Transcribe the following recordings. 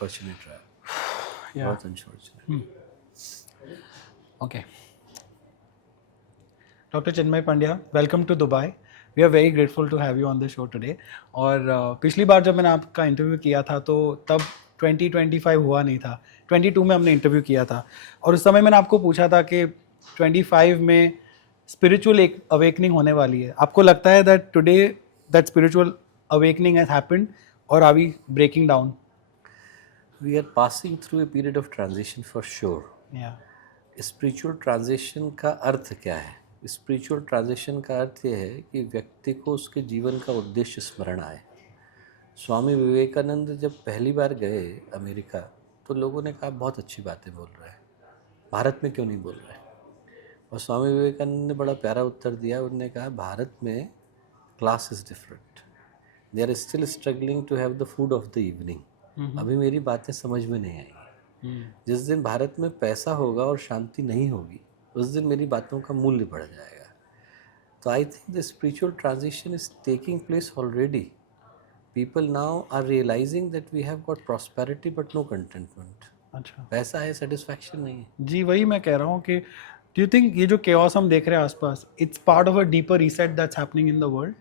Unfortunate रहा, Yeah. बहुत unfortunate. Okay. Dr. Chinmay Pandya, welcome to Dubai. We are very grateful to have you on the show today. और पिछली बार जब मैंने आपका इंटरव्यू किया था तो तब 2025 हुआ नहीं था, 22 में हमने इंटरव्यू किया था और उस समय मैंने आपको पूछा था कि 25 में स्पिरिचुअल एक अवेकनिंग होने वाली है। आपको लगता है that today that spiritual awakening has happened और are we breaking down? We are passing through a period of transition for sure. या स्पिरिचुअल ट्रांजिशन का अर्थ क्या है? स्पिरिचुअल ट्रांजिशन का अर्थ ये है कि व्यक्ति को उसके जीवन का उद्देश्य स्मरण आए। स्वामी विवेकानंद जब पहली बार गए अमेरिका तो लोगों ने कहा बहुत अच्छी बातें बोल रहे हैं, भारत में क्यों नहीं बोल रहे? और स्वामी विवेकानंद ने बड़ा प्यारा उत्तर दिया। उन्होंने कहा भारत में class is different, they are still struggling to have the food of the evening. अभी मेरी बातें समझ में नहीं आई। जिस दिन भारत में पैसा होगा और शांति नहीं होगी उस दिन मेरी बातों का मूल्य बढ़ जाएगा। तो I think the spiritual transition is taking place already. People now are realising that we have got prosperity but no contentment. अच्छा पैसा है, सेटिस्फैक्शन नहीं है। जी, वही मैं कह रहा हूँ कि डू यू थिंक ये जो केओस हम देख रहे हैं आसपास, it's part of a deeper reset that's happening in the world?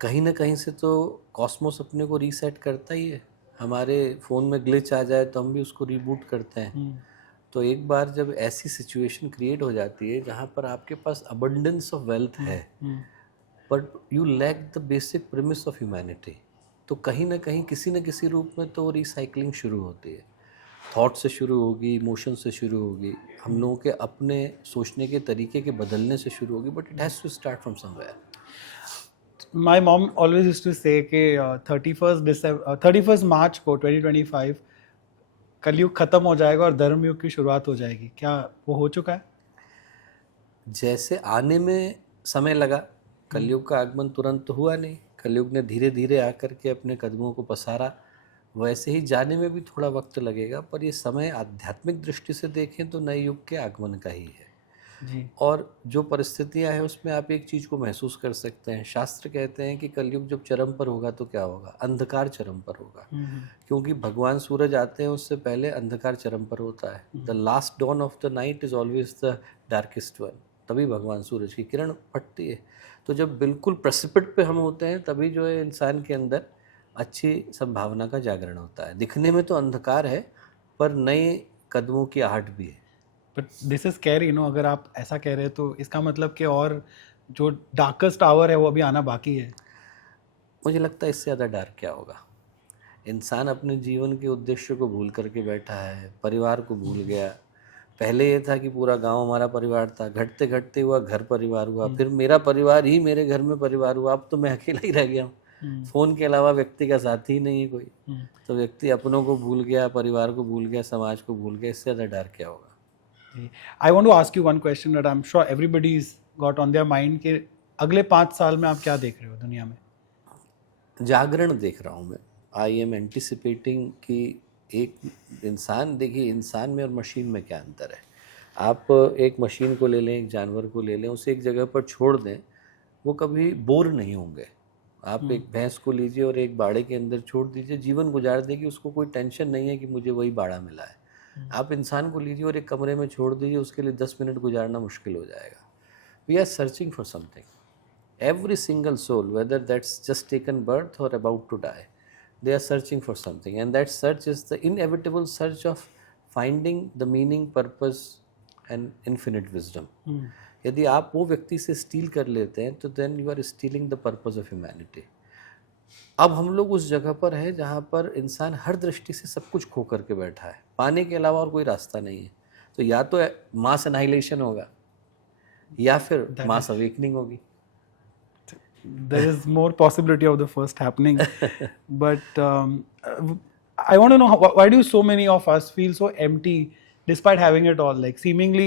कहीं ना कहीं से तो कॉस्मोस अपने को रीसेट करता ही है। हमारे फ़ोन में ग्लिच आ जाए तो हम भी उसको रीबूट करते हैं। तो एक बार जब ऐसी सिचुएशन क्रिएट हो जाती है जहाँ पर आपके पास अबंडेंस ऑफ वेल्थ है but you lack the basic premise of humanity, तो कहीं ना कहीं किसी न किसी रूप में तो रिसाइकलिंग शुरू होती है। थॉट से शुरू होगी, इमोशन से शुरू होगी, हम लोगों के अपने सोचने के तरीके के बदलने से शुरू होगी, but it has to start from somewhere. My mom always used to say कि 31st मार्च को 2025 कलयुग खत्म हो जाएगा और धर्म युग की शुरुआत हो जाएगी। क्या वो हो चुका है? जैसे आने में समय लगा, कलयुग का आगमन तुरंत तो हुआ नहीं, कलयुग ने धीरे धीरे आकर के अपने कदमों को पसारा। वैसे ही जाने में भी थोड़ा वक्त लगेगा, पर ये समय आध्यात्मिक दृष्टि से देखें तो नए युग के आगमन का ही है। जी और जो परिस्थितियां हैं उसमें आप एक चीज़ को महसूस कर सकते हैं। शास्त्र कहते हैं कि कलयुग जब चरम पर होगा तो क्या होगा? अंधकार चरम पर होगा। क्योंकि भगवान सूरज आते हैं उससे पहले अंधकार चरम पर होता है। The last dawn of the night is always the darkest one. तभी भगवान सूरज की किरण फटती है। तो जब बिल्कुल प्रेसिपिट पे हम होते हैं तभी जो है इंसान के अंदर अच्छी संभावना का जागरण होता है। दिखने में तो अंधकार है पर नए कदमों की आहट भी है। But this is scary, no? अगर आप ऐसा कह रहे हैं तो इसका मतलब कि और जो डार्केस्ट आवर है वो अभी आना बाकी है। मुझे लगता है इससे ज़्यादा डर क्या होगा? इंसान अपने जीवन के उद्देश्य को भूल करके बैठा है, परिवार को भूल गया। पहले ये था कि पूरा गांव हमारा परिवार था, घटते घटते हुआ घर परिवार हुआ, फिर मेरा परिवार ही मेरे घर में परिवार हुआ। अब तो मैं अकेला ही रह गया हूँ, फ़ोन के अलावा व्यक्ति का साथी ही नहीं है कोई। तो व्यक्ति अपनों को भूल गया, परिवार को भूल गया, समाज को भूल गया। इससे ज़्यादा डर क्या होगा? I want to ask you one question that I am sure everybody is got on their mind कि अगले 5 साल में आप क्या देख रहे हो दुनिया में? जागरण देख रहा हूँ मैं। आई एम एंटिसिपेटिंग कि एक इंसान, देखिए इंसान में और मशीन में क्या अंतर है। आप एक मशीन को ले लें, एक जानवर को ले लें, उसे एक जगह पर छोड़ दें, वो कभी बोर नहीं होंगे। आप एक भैंस को लीजिए और एक बाड़े के अंदर छोड़ दीजिए, जीवन गुजार देगी, उसको कोई टेंशन नहीं है कि मुझे वही बाड़ा मिला है। आप इंसान को लीजिए और एक कमरे में छोड़ दीजिए, उसके लिए 10 मिनट गुजारना मुश्किल हो जाएगा। We are searching for something. Every single soul, whether that's just taken birth or about to die, they are searching for something, and that search is the inevitable search of finding the meaning, purpose and infinite wisdom. यदि आप वो व्यक्ति से steel कर लेते हैं तो then you are stealing the purpose of humanity. अब हम लोग उस जगह पर हैं जहाँ पर इंसान हर दृष्टि से सब कुछ खो करके बैठा है, पाने के अलावा और कोई रास्ता नहीं है। तो या तो मास एनाहिलेशन होगा या फिर मास अवेकनिंग होगी। There is more possibility of the first happening. But I want to know why do so many of us feel so empty despite having it all? Like seemingly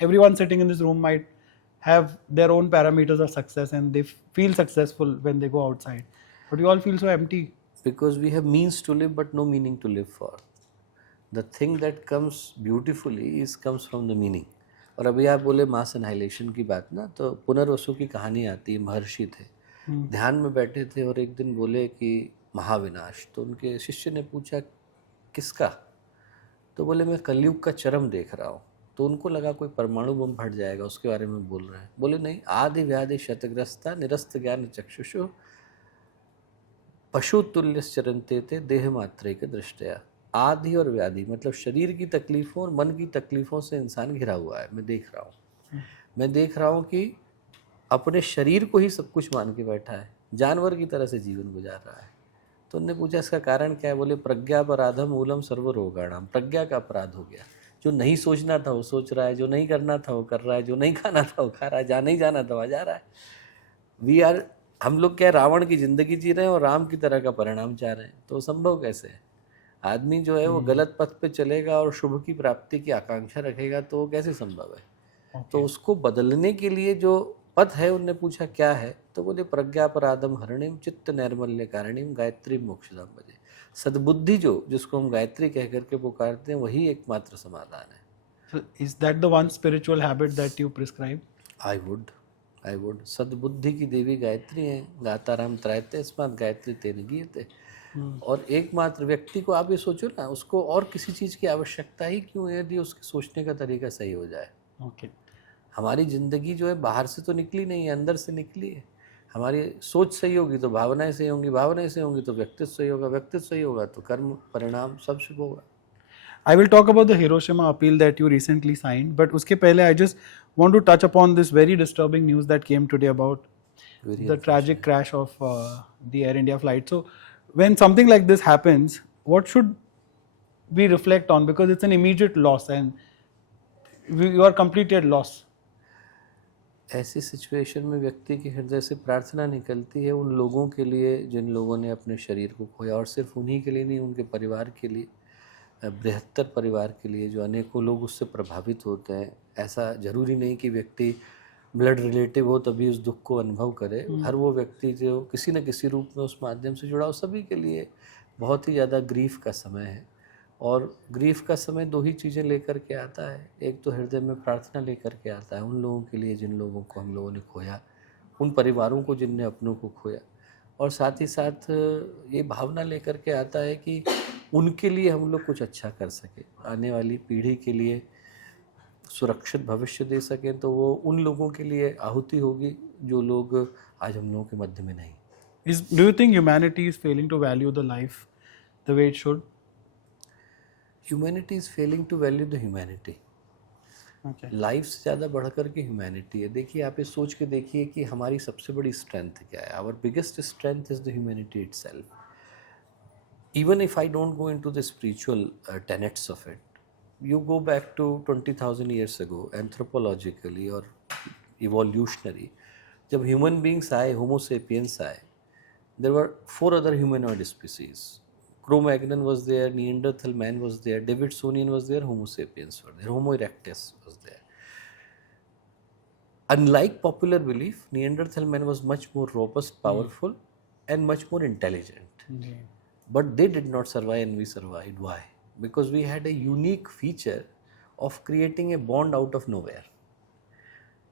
everyone sitting in this room might have their own parameters of success and they feel successful when they go outside. But you all feel so empty. Because we have means to live but no meaning to live for. The thing that comes beautifully comes from the meaning. और अभी आप बोले मास annihilation की बात ना, तो पुनर्वसु की कहानी आती है। महर्षि थे, ध्यान में बैठे थे और एक दिन बोले कि महाविनाश। तो उनके शिष्य ने पूछा किसका? तो बोले मैं कलयुग का चरम देख रहा हूँ। तो उनको लगा कोई परमाणु बम फट जाएगा, उसके बारे में बोल रहे हैं। बोले नहीं, आदि व्याधि शतग्रस्ता निरस्त ज्ञान चक्षुषु पशु तुल्य चरंते थे देह मात्रे के दृष्टया। आदि और व्याधि मतलब शरीर की तकलीफों और मन की तकलीफों से इंसान घिरा हुआ है। मैं देख रहा हूँ, मैं देख रहा हूँ कि अपने शरीर को ही सब कुछ मान के बैठा है, जानवर की तरह से जीवन गुजार रहा है। तो उनने पूछा इसका कारण क्या है? बोले प्रज्ञा अपराधम मूलम सर्व रोगाणाम। प्रज्ञा का अपराध हो गया, जो नहीं सोचना था वो सोच रहा है, जो नहीं करना था वो कर रहा है, जो नहीं खाना था वो खा रहा है, जहाँ नहीं जाना था वहाँ जा रहा है। वी आर, हम लोग क्या रावण की जिंदगी जी रहे हैं और राम की तरह का परिणाम चाह रहे हैं। तो संभव कैसे है? आदमी जो है वो गलत पथ पे चलेगा और शुभ की प्राप्ति की आकांक्षा रखेगा, तो वो कैसे संभव है? तो उसको बदलने के लिए जो पथ है, उनने पूछा क्या है? तो बोले प्रज्ञापराधम हरणिम चित्त नैर्मल्य कारणिम गायत्री मोक्षदम भजे। सद्बुद्धि जो, जिसको हम गायत्री कह करके पुकारते हैं, वही एकमात्र समाधान है। So is that the one spiritual habit that you prescribe? I would सद्बुद्धि की देवी गायत्री है। गाता राम त्रायते स्मात् गायत्री तेन गीयते। और एकमात्र व्यक्ति को आप ये सोचो ना, उसको और किसी चीज़ की आवश्यकता ही क्यों है, यदि उसके सोचने का तरीका सही हो जाए। Okay. हमारी ज़िंदगी जो है बाहर से तो निकली नहीं है, अंदर से निकली है। हमारी सोच सही होगी तो भावनाएं सही होंगी, भावनाएं सही होंगी तो व्यक्तित्व सही होगा, व्यक्तित्व सही होगा तो कर्म परिणाम सब शुभ होगा। I will talk about the Hiroshima appeal that you recently signed, but uske pehle I just want to touch upon this very disturbing news that came today about the tragic crash of the Air India flight. So, when something like this happens, what should we reflect on? Because it's an immediate loss and you are completely at loss. ऐसी situation में व्यक्ति के हृदय से प्रार्थना निकलती है उन लोगों के लिए जिन लोगों ने अपने शरीर को खोया, और सिर्फ उन्हीं के लिए नहीं, उनके परिवार के लिए, बृहत्तर परिवार के लिए, जो अनेकों लोग उससे प्रभावित होते हैं। ऐसा जरूरी नहीं कि व्यक्ति ब्लड रिलेटिव हो तभी उस दुख को अनुभव करे। हर वो व्यक्ति जो किसी न किसी रूप में उस माध्यम से जुड़ा हो, सभी के लिए बहुत ही ज़्यादा ग्रीफ का समय है। और ग्रीफ का समय दो ही चीज़ें लेकर के आता है। एक तो हृदय में प्रार्थना लेकर के आता है उन लोगों के लिए जिन लोगों को हम लोगों ने खोया, उन परिवारों को जिनने अपनों को खोया, और साथ ही साथ ये भावना लेकर के आता है कि उनके लिए हम लोग कुछ अच्छा कर सके, आने वाली पीढ़ी के लिए सुरक्षित भविष्य दे सकें। तो वो उन लोगों के लिए आहुति होगी जो लोग आज हम लोगों के मध्य में नहीं। Do you think humanity is failing to value the life the way it should? Humanity is failing to value the humanity. Okay. Life से ज़्यादा बढ़ कर के ह्यूमैनिटी है। देखिए, आप ये सोच के देखिए कि हमारी सबसे बड़ी स्ट्रेंथ क्या है। Our biggest strength is the humanity itself. Even if I don't go into the spiritual tenets of it, you go back to 20,000 years ago, anthropologically or evolutionary, जब human beings आए, homo sapiens आए, there were 4 other humanoid species. Cro-Magnon was there, Neanderthal man was there, Davidsonian was there, Homo sapiens were there, Homo erectus was there. Unlike popular belief, Neanderthal man was much more robust, powerful, and much more intelligent. But they did not survive and we survived. Why? Because we had a unique feature of creating a bond out of nowhere.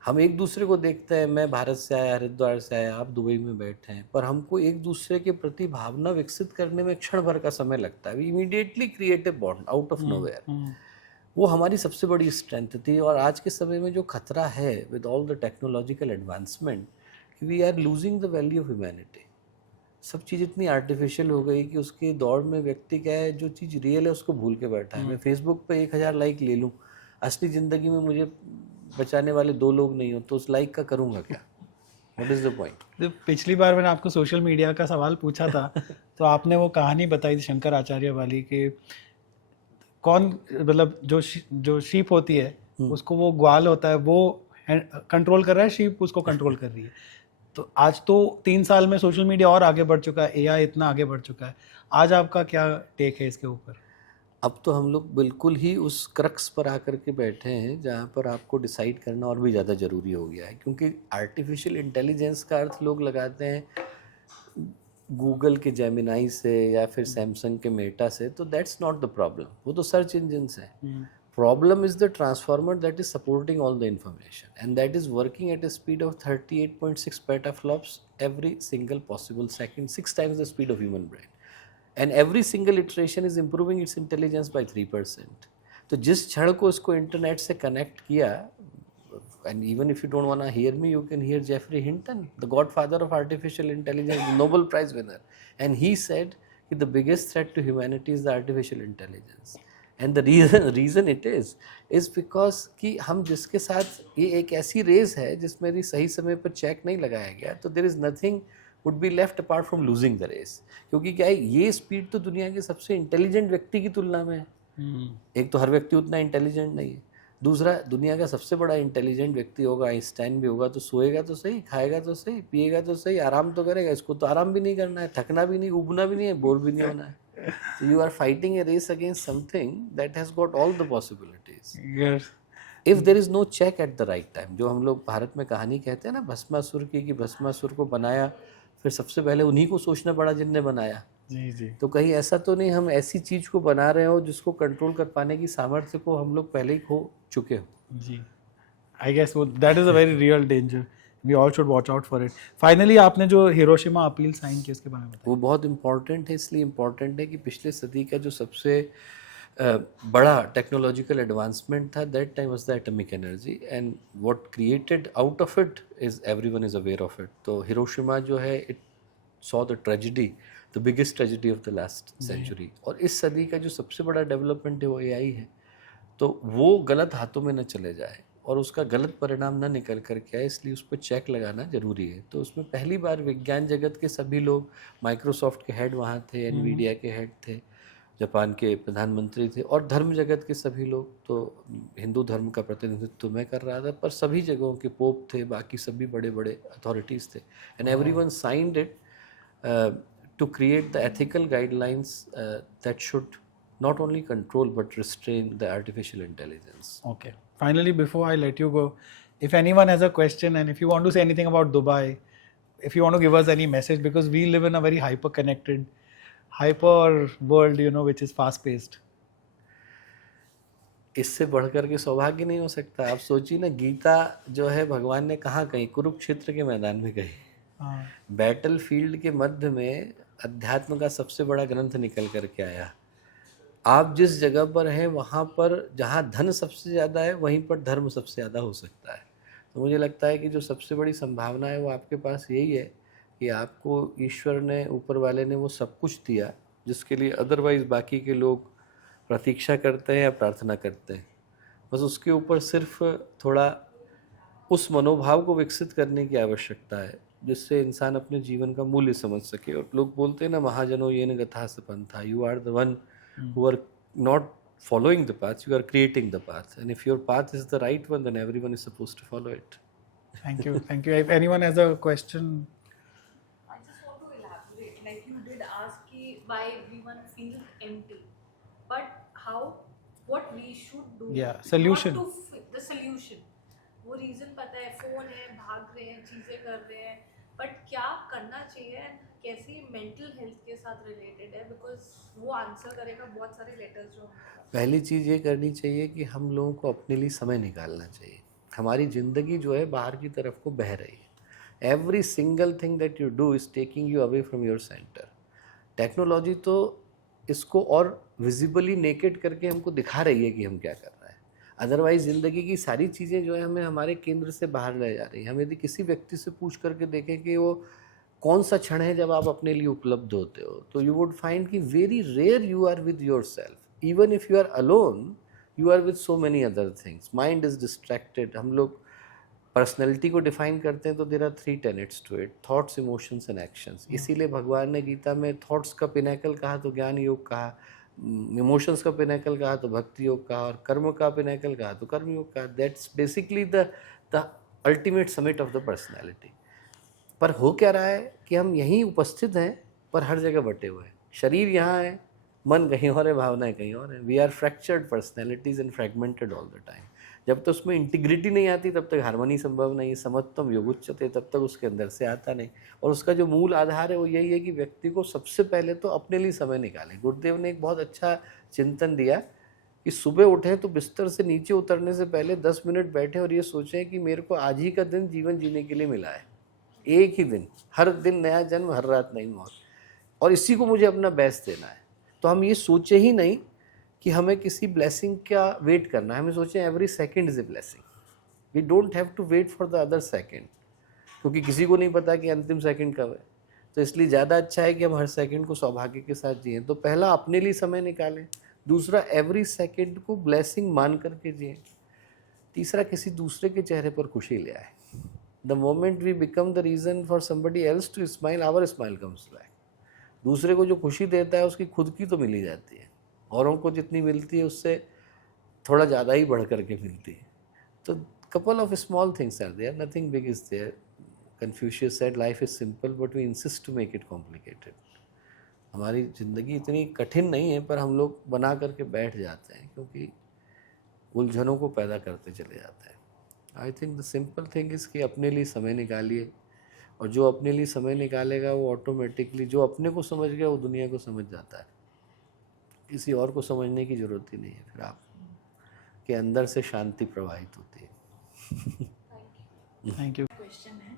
हम एक दूसरे को देखते हैं, मैं भारत से आया, हरिद्वार से आया, आप दुबई में बैठे हैं, पर हमको एक दूसरे के प्रति भावना विकसित करने में क्षण भर का समय लगता है। We immediately create a bond out of nowhere. वो हमारी सबसे बड़ी स्ट्रेंथ थी। और आज के समय में जो खतरा है with all the technological advancement, we are losing the value of humanity. सब चीज़ इतनी आर्टिफिशियल हो गई कि उसके दौड़ में व्यक्ति क्या है, जो चीज़ रियल है उसको भूल के बैठा है। मैं फेसबुक पे 1000 लाइक ले लूँ, असली ज़िंदगी में मुझे बचाने वाले 2 लोग नहीं हो, तो उस लाइक का करूँगा क्या? What is the point? पिछली बार मैंने आपको सोशल मीडिया का सवाल पूछा था तो आपने वो कहानी बताई थी शंकर आचार्य वाली कि कौन, मतलब जो शीप होती है उसको वो ग्वाल होता है, वो कंट्रोल कर रहा है, शीप उसको कंट्रोल कर रही है। तो आज तो 3 साल में सोशल मीडिया और आगे बढ़ चुका है, एआई इतना आगे बढ़ चुका है। आज आपका क्या टेक है इसके ऊपर? अब तो हम लोग बिल्कुल ही उस क्रक्स पर आकर के बैठे हैं जहाँ पर आपको डिसाइड करना और भी ज़्यादा ज़रूरी हो गया है। क्योंकि आर्टिफिशियल इंटेलिजेंस का अर्थ लोग लगाते हैं गूगल के जेमिनाई से या फिर सैमसंग के मेटा से, तो दैट्स नॉट द प्रॉब्लम। वो तो सर्च इंजन है। Problem is the transformer that is supporting all the information, and that is working at a speed of 38.6 petaflops every single possible second, 6 times the speed of human brain. And every single iteration is improving it's intelligence by 3%. तो जिस क्षण को इसको internet से connect किया, and even if you don't want to hear me, you can hear Jeffrey Hinton, the godfather of artificial intelligence, the Nobel Prize winner, and he said that the biggest threat to humanity is the artificial intelligence. And the reason it is because कि हम जिसके साथ ये एक ऐसी race है जिसमें भी सही समय पर चेक नहीं लगाया गया, तो there is nothing would be left apart from losing the race. क्योंकि क्या है, ये स्पीड तो दुनिया के सबसे इंटेलिजेंट व्यक्ति की तुलना में है. एक तो हर व्यक्ति उतना इंटेलिजेंट नहीं है, दूसरा दुनिया का सबसे बड़ा इंटेलिजेंट व्यक्ति होगा, आइंस्टाइन भी होगा, तो सोएगा तो सही, खाएगा तो सही, पिएगा तो सही, आराम तो करेगा. इसको तो आराम भी नहीं करना है, थकना भी नहीं, उबना भी नहीं है, बोर भी नहीं होना है. So you are fighting a race against something that has got all the possibilities. Yes. If there is no check at the right time, जो हम लोग भारत में कहानी कहते हैं ना भस्मासुर की, कि भस्मासुर को बनाया फिर सबसे पहले उन्हीं को सोचना पड़ा जिनने बनाया. जी जी. तो कहीं ऐसा तो नहीं हम ऐसी चीज को बना रहे हो जिसको कंट्रोल कर पाने की सामर्थ्य को हम लोग पहले ही खो चुके हो. जी. I guess that is a very real danger. We all should watch out for it. Finally, आपने जो हिरोशिमा अपील साइन की उसके बारे में बताइए. वो बहुत इम्पॉर्टेंट है, इसलिए इम्पॉर्टेंट है कि पिछले सदी का जो सबसे बड़ा टेक्नोलॉजिकल एडवांसमेंट था, that time was the atomic energy, and what created out of it is everyone is aware of it. तो हिरोशिमा जो है, it saw the tragedy, the biggest tragedy of the last century. और इस सदी का जो सबसे बड़ा डेवलपमेंट है वो एआई है. तो वो गलत हाथों में न चले जाए और उसका गलत परिणाम ना निकल कर के आए, इसलिए उस पर चेक लगाना ज़रूरी है. तो उसमें पहली बार विज्ञान जगत के सभी लोग, माइक्रोसॉफ्ट के हेड वहाँ थे, एनवीडिया के हेड थे, जापान के प्रधानमंत्री थे, और धर्म जगत के सभी लोग. तो हिंदू धर्म का प्रतिनिधित्व मैं कर रहा था, पर सभी जगहों के पोप थे, बाकी सभी बड़े बड़े अथॉरिटीज़ थे, and everyone signed it to create the ethical guidelines that should not only control but restrain the artificial intelligence. Okay. Finally, before I let you go, if anyone has a question and if you want to say anything about Dubai, if you want to give us any message, because we live in a very hyper-connected, hyper world, you know, which is fast-paced. इससे बढ़कर के सौभाग्य नहीं हो सकता. आप सोचिए ना, गीता जो है भगवान ने कहाँ कही? कुरुक्षेत्र के मैदान में कही. बैटल फील्ड के मध्य में अध्यात्म का सबसे बड़ा ग्रंथ निकल करके आया. आप जिस जगह पर हैं वहाँ पर जहाँ धन सबसे ज़्यादा है वहीं पर धर्म सबसे ज़्यादा हो सकता है. तो मुझे लगता है कि जो सबसे बड़ी संभावना है वो आपके पास यही है कि आपको ईश्वर ने, ऊपर वाले ने वो सब कुछ दिया जिसके लिए अदरवाइज़ बाकी के लोग प्रतीक्षा करते हैं या प्रार्थना करते हैं. बस उसके ऊपर सिर्फ थोड़ा उस मनोभाव को विकसित करने की आवश्यकता है जिससे इंसान अपने जीवन का मूल्य समझ सके. और लोग बोलते हैं ना, महाजनों ये न गथा सपंथा, you are the one who are not following the path, you are creating the path, and if your path is the right one, then everyone is supposed to follow it. Thank you. Thank you. If anyone has a question. I just want to elaborate, like you did ask ki why everyone feels empty, but how, what we should do. Yeah, solution. What to the solution. वो reason पता है, phone है, भाग रहे हैं, चीज़ें कर रहे हैं, but क्या करना चाहिए and कैसे मेंटल हेल्थ के साथ रिलेटेड है, बिकॉज वो आंसर करेगा बहुत सारे लेटर्स जो. पहली चीज़ ये करनी चाहिए कि हम लोगों को अपने लिए समय निकालना चाहिए. हमारी ज़िंदगी जो है बाहर की तरफ को बह रही है. Every single thing that you do is taking you away from your centre. Technology तो इसको और विजिबली नेकेड करके हमको दिखा रही है कि हम क्या कर रहे हैं. अदरवाइज ज़िंदगी की सारी चीज़ें जो है हमें हमारे केंद्र से बाहर ले जा रही हैं. हम यदि किसी व्यक्ति से पूछ करके देखें कि वो कौन सा क्षण है जब आप अपने लिए उपलब्ध होते हो, तो यू वुड फाइंड कि very rare you are with yourself. Even if you are alone, you are with so many other things. Mind is distracted. हम लोग पर्सनैलिटी को डिफाइन करते हैं तो there are 3 tenets to it: thoughts, emotions and actions. इसीलिए भगवान ने गीता में थॉट्स का पिनेकल कहा तो ज्ञान योग कहा, इमोशंस का पिनेकल कहा तो भक्ति योग कहा, और कर्म का पिनेकल कहा तो कर्म योग कहा. That's basically the ultimate summit of the personality. पर हो क्या रहा है कि हम यहीं उपस्थित हैं पर हर जगह बटे हुए हैं. शरीर यहाँ है, मन कहीं और है, भावनाएं कहीं और हैं. We are fractured personalities and fragmented all the time. जब तक उसमें इंटीग्रिटी नहीं आती तब तक हार्मनी संभव नहीं है. समत्वम योगुच्यते, तब तक उसके अंदर से आता नहीं. और उसका जो मूल आधार है वो यही है कि व्यक्ति को सबसे पहले तो अपने लिए समय निकालें. गुरुदेव ने एक बहुत अच्छा चिंतन दिया कि सुबह उठें तो बिस्तर से नीचे उतरने से पहले 10 मिनट बैठें और ये सोचें कि मेरे को आज ही का दिन जीवन जीने के लिए मिला है. एक ही दिन, हर दिन नया जन्म, हर रात नई मौत. और इसी को मुझे अपना बेस्ट देना है। तो हम ये सोचे ही नहीं कि हमें किसी ब्लेसिंग का वेट करना है, हमें सोचे every second is a blessing, we don't have to wait for the other second, क्योंकि किसी को नहीं पता कि अंतिम सेकंड कब है। तो इसलिए ज़्यादा अच्छा है कि हम हर सेकंड को सौभाग्य के साथ जिएं। तो पहला अपने लिए समय निकालें, दूसरा एवरी सेकंड को ब्लेसिंग मान करके जिएं, तीसरा किसी दूसरे के चेहरे पर खुशी ले आए। The moment we become the reason for somebody else to smile, our smile comes back. दूसरे को जो खुशी देता है उसकी खुद की तो मिल ही जाती है, औरों को जितनी मिलती है उससे थोड़ा ज़्यादा ही बढ़ करके मिलती है। तो couple of small things are there, nothing big is there. Confucius said life is simple but we insist to make it complicated. हमारी ज़िंदगी इतनी कठिन नहीं है पर हम लोग बना करके बैठ जाते हैं क्योंकि उलझनों को पैदा करते चले जाते हैं। आई think the simple thing is कि अपने लिए समय निकालिए, और जो अपने लिए समय निकालेगा वो ऑटोमेटिकली, जो अपने को समझ गया वो दुनिया को समझ जाता है। किसी और को समझने की ज़रूरत ही नहीं है, फिर आप के अंदर से शांति प्रवाहित होती है। Thank you. क्वेश्चन है,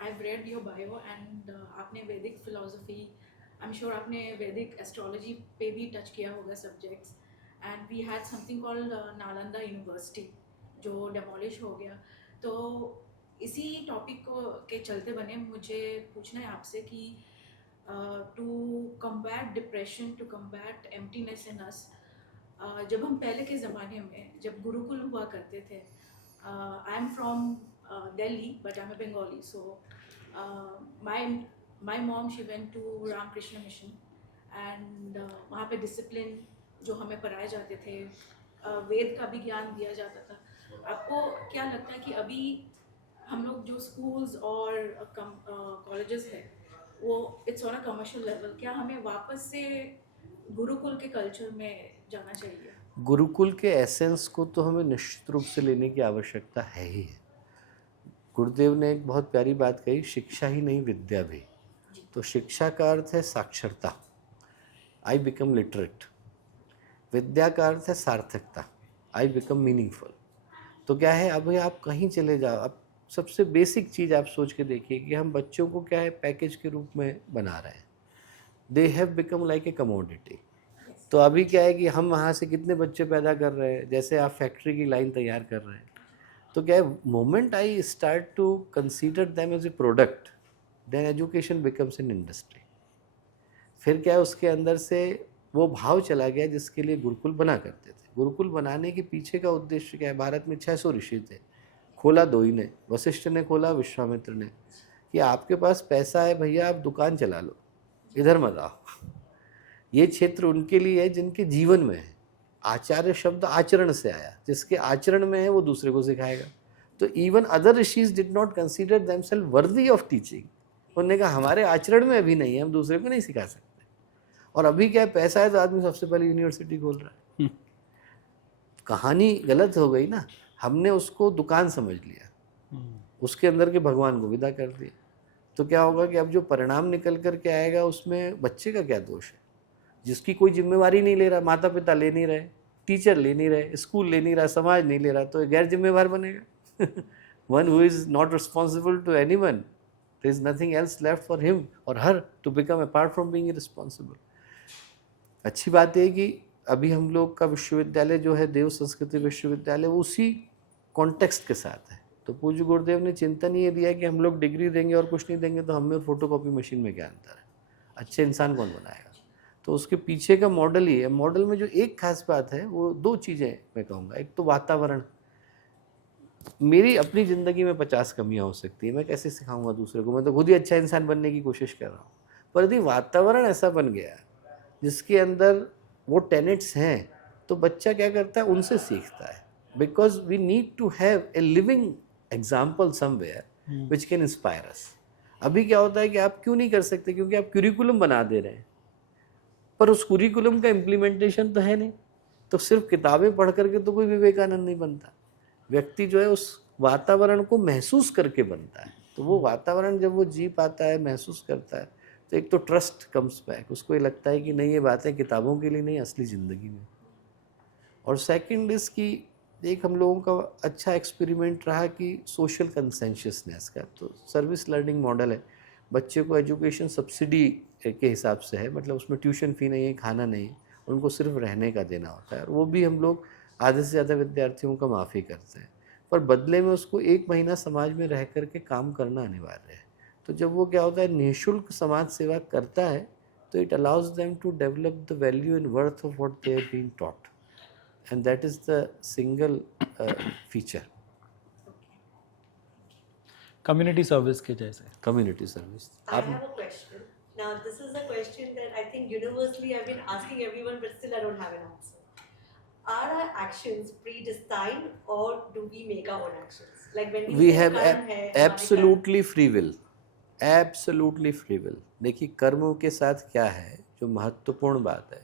I've read your bio and आपने वैदिक फिलोसफी, आई एम श्योर आपने वैदिक एस्ट्रोलॉजी पे भी टच किया होगा subjects, and we had something called Nalanda university जो डेमोलिश हो गया। तो इसी टॉपिक को के चलते बने मुझे पूछना है आपसे कि to combat depression, to combat emptiness in us, जब हम पहले के ज़माने में जब गुरुकुल हुआ करते थे, I am from Delhi but I'm a Bengali, so my mom, she went to Ramakrishna Mission and वहाँ पे डिसिप्लिन जो हमें पढ़ाए जाते थे, वेद का भी ज्ञान दिया जाता था। आपको क्या लगता है कि अभी हम लोग जो स्कूल्स और कॉलेजेस है वो it's on a commercial level, क्या हमें वापस से गुरुकुल के कल्चर में जाना चाहिए? गुरुकुल के एसेंस को तो हमें निश्चित रूप से लेने की आवश्यकता है ही है। गुरुदेव ने एक बहुत प्यारी बात कही, शिक्षा ही नहीं विद्या भी। तो शिक्षा का अर्थ है साक्षरता, आई बिकम लिटरेट। विद्या का अर्थ है सार्थकता, आई बिकम मीनिंगफुल। तो क्या है, अभी आप कहीं चले जाओ, अब सबसे बेसिक चीज़ आप सोच के देखिए कि हम बच्चों को क्या है पैकेज के रूप में बना रहे हैं। They have become like a commodity. तो अभी क्या है कि हम वहाँ से कितने बच्चे पैदा कर रहे हैं, जैसे आप फैक्ट्री की लाइन तैयार कर रहे हैं। तो क्या है, moment I start to consider them as a product, then education becomes an industry. फिर क्या है, उसके अंदर से वो भाव चला गया जिसके लिए गुरुकुल बना करते थे। गुरुकुल बनाने के पीछे का उद्देश्य क्या है, भारत में 600 ऋषि थे, खोला दो ही ने, वशिष्ठ ने खोला, विश्वामित्र ने, कि आपके पास पैसा है भैया, आप दुकान चला लो, इधर मत आओ। ये क्षेत्र उनके लिए है जिनके जीवन में है। आचार्य शब्द आचरण से आया, जिसके आचरण में है वो दूसरे को सिखाएगा। तो even other rishis did not consider themselves worthy of teaching. उन्होंने कहा हमारे आचरण में अभी नहीं है, हम दूसरे को नहीं सिखा सकते। और अभी क्या है, पैसा है तो आदमी सबसे पहले यूनिवर्सिटी खोल रहा है। कहानी गलत हो गई ना, हमने उसको दुकान समझ लिया, उसके अंदर के भगवान को विदा कर दिया। तो क्या होगा कि अब जो परिणाम निकल कर के आएगा उसमें बच्चे का क्या दोष है, जिसकी कोई जिम्मेवारी नहीं ले रहा, माता पिता ले नहीं रहे, टीचर ले नहीं रहे, स्कूल ले नहीं रहा, समाज नहीं ले रहा, तो गैर जिम्मेवार बनेगा। One who is not responsible to any one, there is nothing else left for him or her to become apart from being responsible. अच्छी बात है कि अभी हम लोग का विश्वविद्यालय जो है देव संस्कृति विश्वविद्यालय, वो उसी कॉन्टेक्स्ट के साथ है। तो पूज्य गुरुदेव ने चिंतन ये दिया कि हम लोग डिग्री देंगे और कुछ नहीं देंगे तो हमें फोटोकॉपी मशीन में क्या अंतर है, अच्छे इंसान कौन बनाएगा। तो उसके पीछे का मॉडल ही है। मॉडल में जो एक खास बात है वो दो चीज़ें मैं कहूँगा। एक तो वातावरण, मेरी अपनी ज़िंदगी में 50 कमियाँ हो सकती है, मैं कैसे सिखाऊंगा दूसरे को, मैं तो खुद ही अच्छा इंसान बनने की कोशिश कर रहा हूँ। पर यदि वातावरण ऐसा बन गया जिसके अंदर वो टेनेट्स हैं, तो बच्चा क्या करता है, उनसे सीखता है। Because we need to have a living example somewhere which can inspire us. अभी क्या होता है कि आप क्यों नहीं कर सकते, क्योंकि आप क्यूरिकुलम बना दे रहे हैं, पर उस कुरिकुलम का इम्प्लीमेंटेशन तो है नहीं। तो सिर्फ किताबें पढ़ करके तो कोई विवेकानंद नहीं बनता। व्यक्ति जो है उस वातावरण को महसूस करके बनता है। तो वो वातावरण जब वो जी पाता है, महसूस करता है, तो एक तो ट्रस्ट कम्स बैक, उसको ये लगता है कि नहीं ये बातें किताबों के लिए नहीं, असली ज़िंदगी में। और सेकंड इसकी एक हम लोगों का अच्छा एक्सपेरिमेंट रहा कि सोशल कंसेंशियसनेस का, तो सर्विस लर्निंग मॉडल है। बच्चे को एजुकेशन सब्सिडी के हिसाब से है, मतलब उसमें ट्यूशन फ़ी नहीं है, खाना नहीं है, उनको सिर्फ रहने का देना होता है, और वो भी हम लोग आधे से ज़्यादा विद्यार्थियों का माफ़ी करते हैं, पर बदले में उसको 1 महीना समाज में रह कर के काम करना अनिवार्य है। तो जब वो क्या होता है, निःशुल्क समाज सेवा करता है, तो it allows them to develop the value and worth of what they are being taught, and that is the single feature. Community service के जैसे। Community service. I have a question. Now, this is a question that I think universally I've been asking everyone, but still I don't have an answer. Are our actions predestined, or do we make our own actions? Like when we say have कर्म है, हमारे absolutely free will, absolutely free will। देखिए कर्मों के साथ क्या है जो महत्वपूर्ण बात है,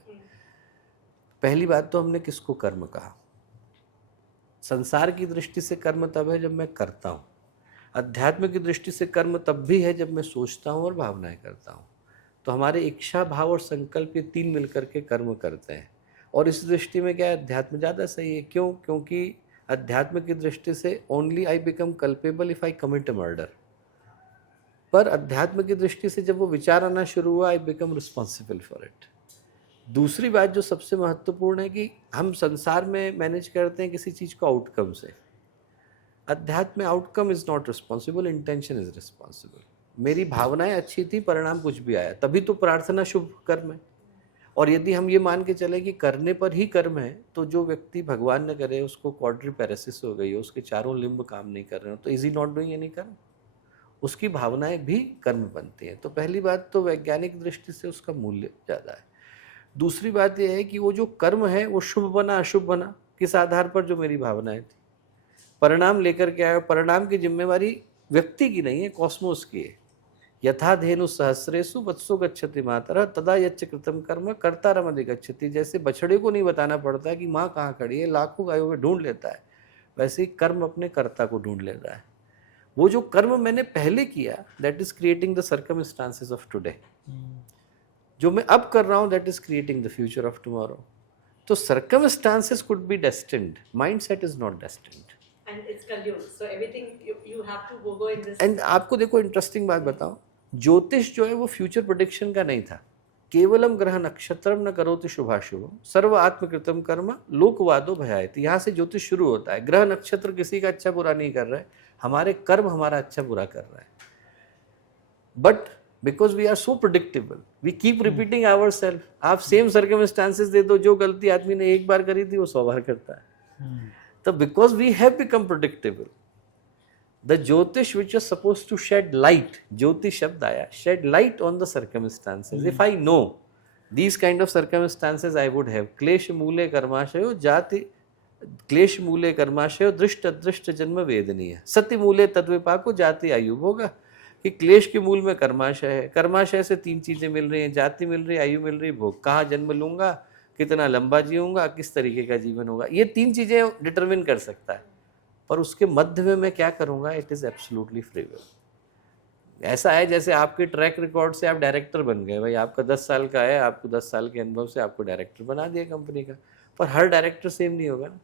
पहली बात तो हमने किसको कर्म कहा। संसार की दृष्टि से कर्म तब है जब मैं करता हूँ, अध्यात्म की दृष्टि से कर्म तब भी है जब मैं सोचता हूँ और भावनाएं करता हूँ। तो हमारे इच्छा, भाव और संकल्प ये 3 मिलकर के कर्म करते हैं, और इस दृष्टि में क्या है, अध्यात्म ज़्यादा सही है। क्यों? क्योंकि अध्यात्म की दृष्टि से only I become culpable if I commit a murder, पर अध्यात्म की दृष्टि से जब वो विचार आना शुरू हुआ, I become responsible for it. दूसरी बात जो सबसे महत्वपूर्ण है कि हम संसार में मैनेज करते हैं किसी चीज़ को आउटकम से। अध्यात्म में outcome is not responsible, intention is responsible. मेरी भावनाएं अच्छी थी, परिणाम कुछ भी आया, तभी तो प्रार्थना शुभ कर्म है। और यदि हम ये मान के चले कि करने पर ही कर्म है, तो जो व्यक्ति भगवान न करे उसको क्वाड्रिपैरेसिस हो गई हो, उसके चारों लिम्ब काम नहीं कर रहे हो, तो is he not doing any कर्म, उसकी भावनाएं भी कर्म बनती हैं। तो पहली बात तो वैज्ञानिक दृष्टि से उसका मूल्य ज़्यादा है। दूसरी बात यह है कि वो जो कर्म है वो शुभ बना अशुभ बना किस आधार पर, जो मेरी भावनाएं थी। परिणाम लेकर के आया, परिणाम की जिम्मेवारी व्यक्ति की नहीं है, कॉस्मोस की है। यथा धेनु सहस्रेषु वत्सो गच्छति मातरः तदा यच्च कृतम कर्म कर्तारम अधिगच्छति। जैसे बछड़े को नहीं बताना पड़ता है कि माँ कहाँ खड़ी है, लाखों गायों में ढूंढ लेता है, वैसे ही कर्म अपने कर्ता को ढूंढ लेता है। वो जो कर्म मैंने पहले किया, that is creating the circumstances of today. जो मैं अब कर रहा हूँ, that is creating the future of tomorrow. तो circumstances could be destined, mindset is not destined. And it's Kalyug, so everything you have to go in this. And आपको देखो interesting बात बताओ, ज्योतिष जो है वो फ्यूचर प्रेडिक्शन का नहीं था। केवलम ग्रह नक्षत्रम न करोति शुभाशुभम सर्व आत्मकृतम कर्म लोकवादो भयायति। यहाँ से ज्योतिष शुरू होता है। ग्रह नक्षत्र किसी का अच्छा बुरा नहीं कर रहा है, हमारे कर्म हमारा अच्छा बुरा कर रहा है। But because we are so predictable, we keep repeating ourself. आप सेम सर्कमस्टांसेस दे दो, जो गलती आदमी ने एक बार करी थी वो 100 बार करता है। तो because we have become predictable, the jyotish which is suppose to shed light, ज्योति शब्द आया, shed light on the circumstances. If I know these kind of circumstances I would have क्लेश मूले कर्माशयो जाति, क्लेश मूले कर्माशयो दृष्ट अदृष्ट जन्म वेदनीय, सति मूले तद्विपाको जाति आयु होगा। कि क्लेश के मूल में कर्माशय है, कर्माशय से 3 चीजें मिल रही हैं, जाति मिल रही, आयु मिल रही, भोग। कहाँ जन्म लूंगा, कितना लंबा जीऊंगा, किस तरीके का जीवन होगा, ये 3 चीजें डिटरमिन कर सकता है। पर उसके मध्य में मैं क्या करूंगा, it is absolutely free will. ऐसा है जैसे आपके ट्रैक रिकॉर्ड से आप डायरेक्टर बन गए, भाई आपका 10 साल का है, आपको 10 साल के अनुभव से आपको डायरेक्टर बना दिया कंपनी का। पर हर डायरेक्टर सेम नहीं होगा ना,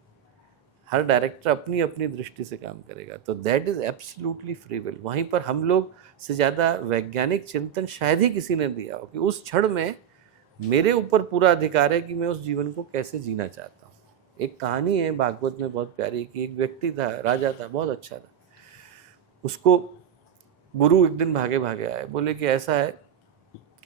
हर डायरेक्टर अपनी अपनी दृष्टि से काम करेगा। तो that is absolutely free will. वहीं पर हम लोग से ज़्यादा वैज्ञानिक चिंतन शायद ही किसी ने दिया हो कि उस क्षण में मेरे ऊपर पूरा अधिकार है कि मैं उस जीवन को कैसे जीना चाहता हूँ। एक कहानी है भागवत में बहुत प्यारी कि एक व्यक्ति था, राजा था, बहुत अच्छा था। उसको गुरु एक दिन भागे भागे आए, बोले कि ऐसा है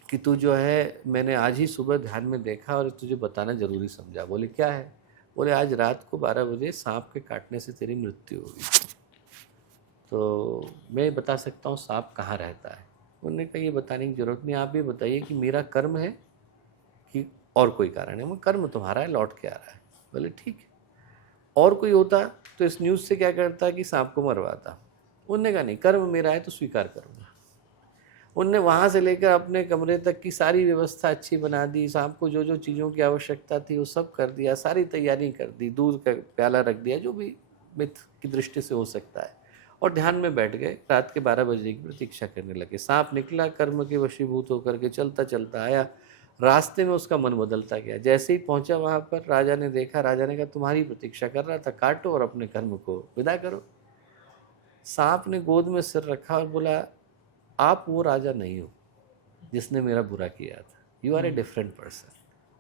कि तू जो है, मैंने आज ही सुबह ध्यान में देखा और तुझे बताना जरूरी समझा। बोले क्या है? बोले आज रात को 12 बजे सांप के काटने से तेरी मृत्यु होगी। तो मैं बता सकता हूँ सांप कहाँ रहता है। उन्होंने कहा ये बताने की जरूरत नहीं, आप ये बताइए कि मेरा कर्म है कि और कोई कारण है। मैं कर्म तुम्हारा है, लौट के आ रहा है। बोले ठीक है। और कोई होता तो इस न्यूज़ से क्या करता कि सांप को मरवाता। उनने कहा नहीं, कर्म मेरा है तो स्वीकार करूँगा। उनने वहाँ से लेकर अपने कमरे तक की सारी व्यवस्था अच्छी बना दी, सांप को जो जो चीज़ों की आवश्यकता थी वो सब कर दिया, सारी तैयारी कर दी, दूध का प्याला रख दिया, जो भी मिथ की दृष्टि से हो सकता है, और ध्यान में बैठ गए। रात के 12 बजे की प्रतीक्षा करने लगे। सांप निकला, कर्म के वशीभूत होकर के चलता चलता आया। रास्ते में उसका मन बदलता गया। जैसे ही पहुंचा वहाँ पर, राजा ने देखा, राजा ने कहा तुम्हारी प्रतीक्षा कर रहा था, काटो और अपने कर्म को विदा करो। सांप ने गोद में सिर रखा और बोला आप वो राजा नहीं हो जिसने मेरा बुरा किया था, you are a different person,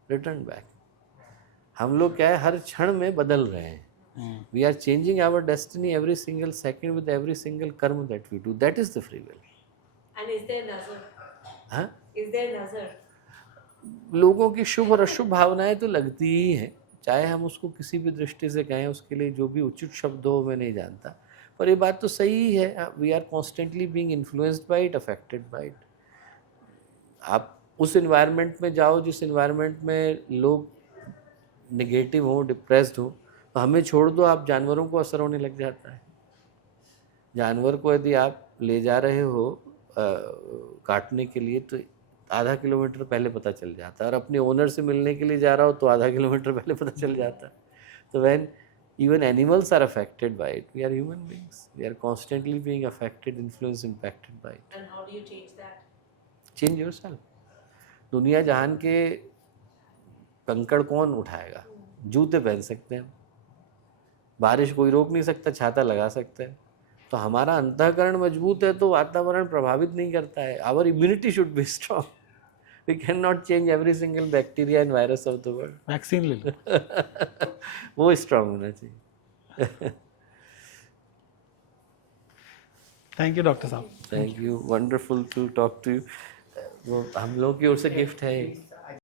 return back. हम लोग क्या है, हर क्षण में बदल रहे हैं, we are changing our destiny every single second with every single karma that we do, that is the free will. And is there nazar? हाँ, Is there nazar? लोगों की शुभ और अशुभ भावनाएं तो लगती ही हैं, चाहे हम उसको किसी भी दृष्टि से कहें, उसके लिए जो भी उचित शब्द हो मैं नहीं जानता, पर ये बात तो सही है, we are constantly being influenced by it, affected by it. आप उस इन्वायरमेंट में जाओ जिस इन्वायरमेंट में लोग नेगेटिव हो, डिप्रेस्ड हो, तो हमें छोड़ दो, आप जानवरों को असर होने लग जाता है। जानवर को यदि आप ले जा रहे हो काटने के लिए तो आधा किलोमीटर पहले पता चल जाता है, और अपने ओनर से मिलने के लिए जा रहा हो तो आधा किलोमीटर पहले पता चल जाता है। तो when even animals are affected by it, we are human beings, we are constantly being affected, influenced, impacted by it. And how do you change that? Change yourself. दुनिया जहान के कंकड़ कौन उठाएगा? जूते पहन सकते हैं, बारिश कोई रोक नहीं सकता, छाता लगा सकते हैं। तो हमारा अंतःकरण मजबूत है तो वातावरण प्रभावित नहीं करता है। Our immunity should be strong, we can not change every single bacteria and virus of the world. Vaccine ले लो। वो स्ट्रांग होना चाहिए। थैंक यू डॉक्टर साहब। Thank you, wonderful to talk to you. वो हम लोग की ओर से गिफ्ट है।